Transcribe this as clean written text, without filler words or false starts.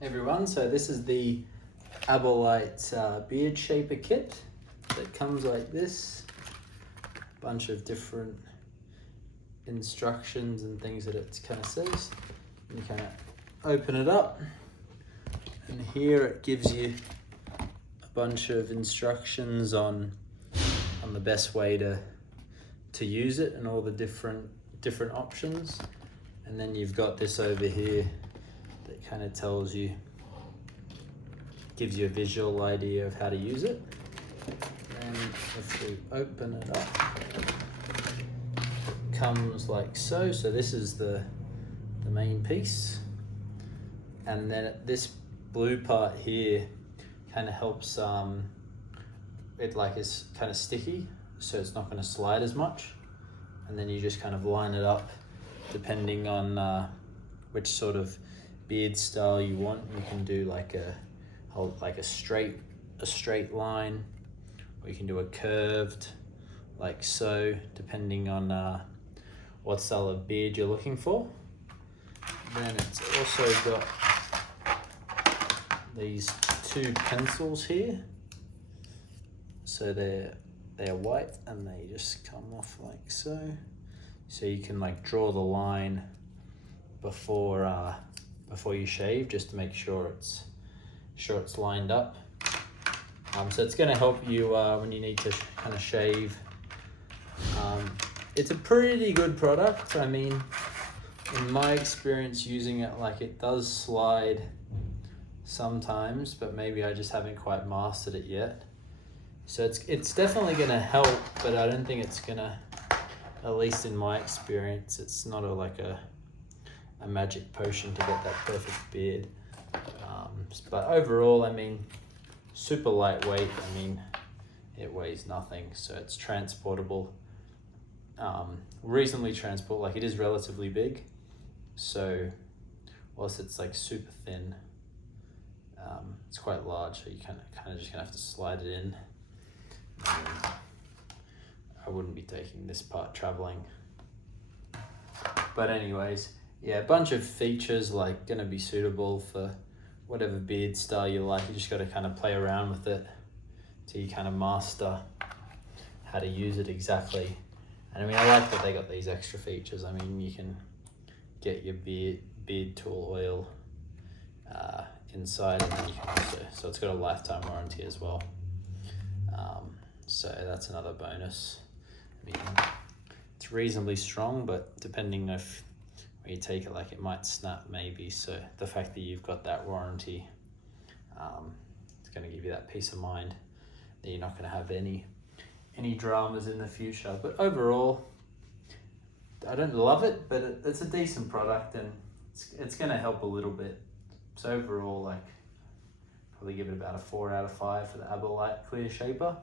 Everyone, so this is the Aberlite beard shaper kit that comes like this. A bunch of different instructions and things that it kind of says. You kind of open it up, and here it gives you a bunch of instructions on the best way to use it and all the different options. And then you've got this over here that kind of tells you, gives you a visual idea of how to use it. And if we open it up, it comes like so. So this is the main piece. And then this blue part here kind of helps, it like is kind of sticky, so it's not going to slide as much. And then you just kind of line it up depending on which sort of beard style you want. You can do like a straight line, or you can do a curved like so, depending on what style of beard you're looking for. Then it's also got these two pencils here, so they're white and they just come off like so. So you can like draw the line before you shave, just to make sure it's lined up. So it's going to help you when you need to kind of shave. It's a pretty good product. I mean, in my experience using it, like it does slide sometimes, but maybe I just haven't quite mastered it yet. So it's definitely going to help, but I don't think it's going to, at least in my experience, it's not like a magic potion to get that perfect beard. But overall, I mean, super lightweight. I mean, it weighs nothing, so it's transportable. Reasonably transportable, like it is relatively big. So whilst it's like super thin, it's quite large, so you kind of just gonna have to slide it in. I wouldn't be taking this part traveling. But anyways, yeah, a bunch of features like gonna be suitable for whatever beard style you like. You just gotta kind of play around with it till you kind of master how to use it exactly. And I mean, I like that they got these extra features. I mean, you can get your beard tool oil inside, and then you can also, so it's got a lifetime warranty as well. So that's another bonus. I mean, it's reasonably strong, but depending if when you take it, like it might snap maybe. So the fact that you've got that warranty, it's going to give you that peace of mind that you're not going to have any dramas in the future. But overall, I don't love it, but it's a decent product, and it's going to help a little bit. So overall, like, probably give it about a 4 out of 5 for the Aberlite Clearshaper.